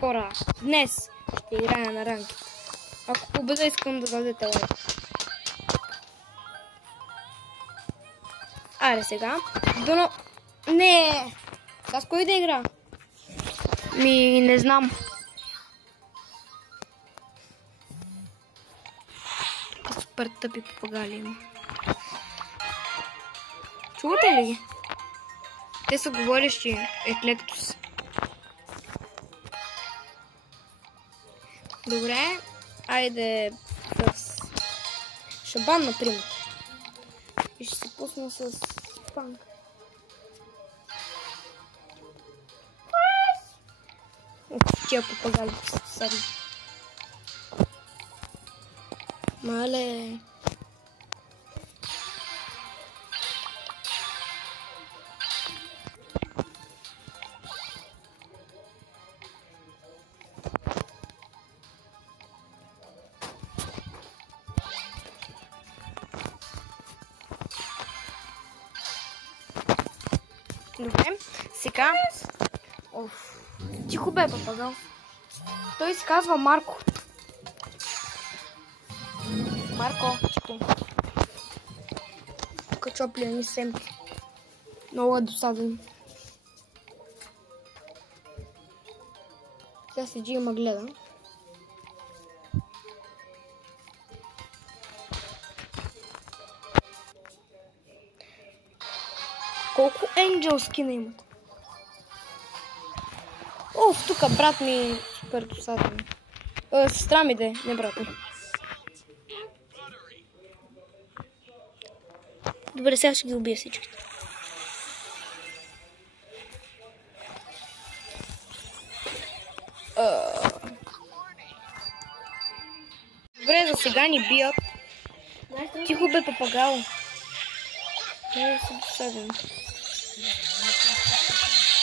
хора, днес ще играя на ранкет. Ако победа, искам да дадете лайк. Аре сега. Дано... Не! С кой да игра? Не знам. Супер тъпи попагали има. Чувате ли ги? Те са говорещи еклектус. Добре, айде с Шабан, например. И ще се пусна с панк. Тия попагали са седни. Мале. Добре, сега... Тихо бе, папагал. Той се казва Марко. Марко, чето. Качоплия ни семки. Много е досаден. Сега седи и ма гледа. Колко Angel скина имат? Тук брат ми е супер досаден. Сестра ми де, не брат ми. Добре, сега ще ги убия всичките. Добре, за сега ни бият. Тихо бе, папагал. Не съм досаден.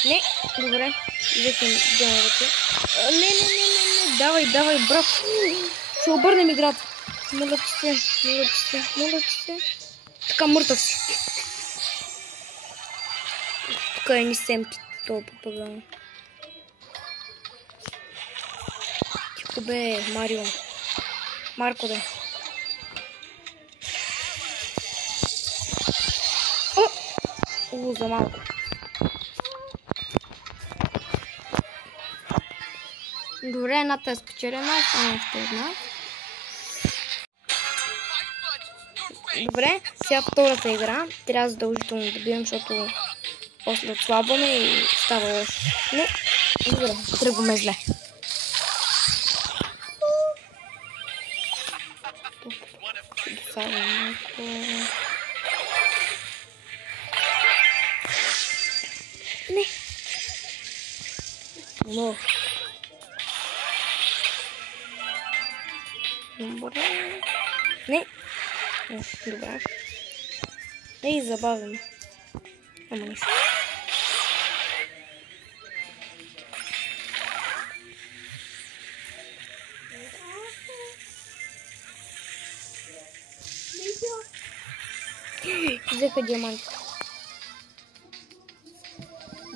Не, добре. Взехме геновете. Не. Давай, брат. Ще обърнем играта. Моля ти се. Така мъртъв си. Тук е ни семки, това попадава. Тихо бе, Марио. Марко да. За малко. Добре, едната е спечелена, само още една. Добре, сега втората игра. Трябва задължително да бием, защото после отслабваме и става лошо. Но, добре, тръгваме зле. Досадваме малко. Не. Но. Добре. Не. Добре. Ей, забавено. Ама нищо. Взеха диамант.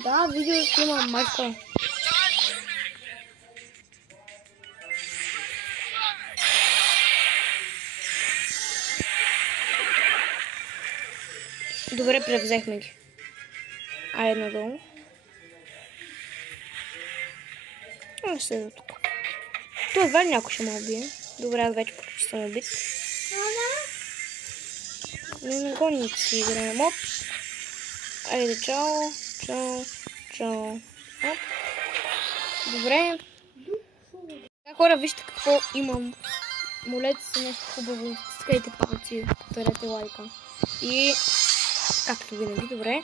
Да, видео снимам, Марко. Добре, превзехме ги. Айде надолу. Ще да тук. Това едва ли някой ще ме убие. Добре, аз вече почти съм убит. Не гони си играем. Оп. Айде, чао. Оп. Добре. Така, хора, вижте какво имам. Молете се нещо хубаво. Стискайте палци, ударете лайка. И както винаги, добре.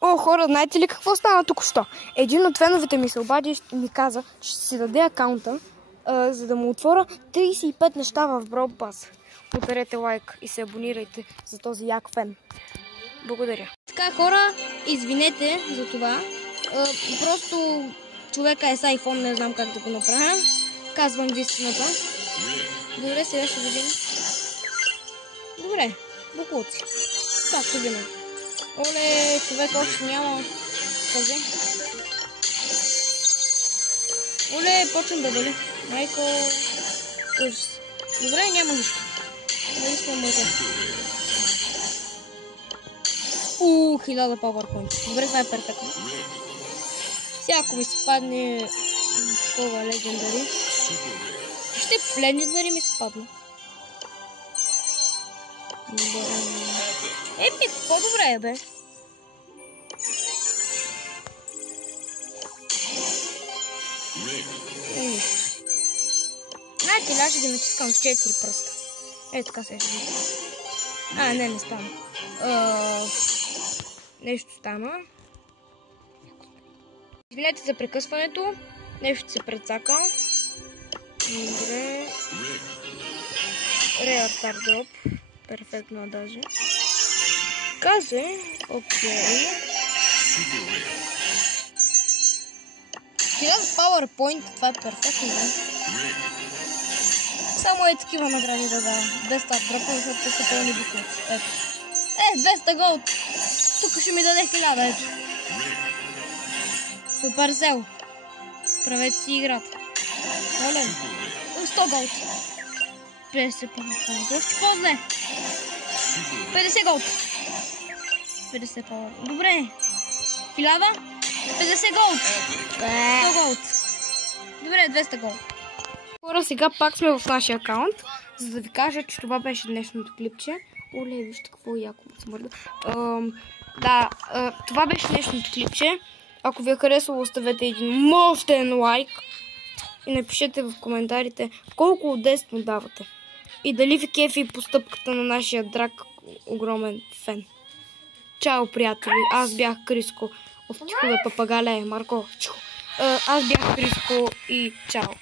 Хора, знаете ли какво стана току-що? Един от феновете ми се обади и ми каза, че ще си даде акаунта, за да му отворя 35 неща в Brawl Pass. Ударете лайк и се абонирайте за този як фен. Благодаря. Така, хора, извинете за това. Просто човека е с iPhone, не знам как да го направя. Казвам ви истината. Добре, сега ще видим. Добре, буклуци. Както винаги. Оле, човек още няма Казай. Оле, почвам да вали. Майко. Ужас. Добре, няма нищо. Наистина може. 1000 PowerPoint. Добре, това е перфектно. Всяко ми се падне това легендари. Ще легендари ми се падне. Епик, по-добре е, бе. Знаете ли, аз ще ги натискам с 4 пръста. Ето така се ще. Не стана. Нещо стана. Извинете за прекъсването. Нещо се прецака. Добре. Rare Star Drop. Перфектно даже. Казе. Окей. 1000 PowerPoint. Това е перфектно. Само е такива награди да дава. 200 дръпа, защото те са пълни буквици. Ето. 200 голд. Тук ще ми даде 1000. Ето. Суперсел. Правете си играта. Моля. 100 голд. 50 PowerPoint. Още по-зле. 50 голд. 50 PowerPoint. Добре. 1000. 50 голд. 100 голд. Добре, 200 голд. Хора, сега пак сме в нашия акаунт, за да ви кажа, че това беше днешното клипче. Оле, вижте какво яко му смърда. Това беше днешното клипче. Ако ви е харесало, оставете един мощен лайк и напишете в коментарите колко от 10 му давате. И дали ви кефи постъпката на нашия драг огромен фен. Чао, приятели! Аз бях Криско. Тихо бе, папагале, Марко. Аз бях Криско и чао!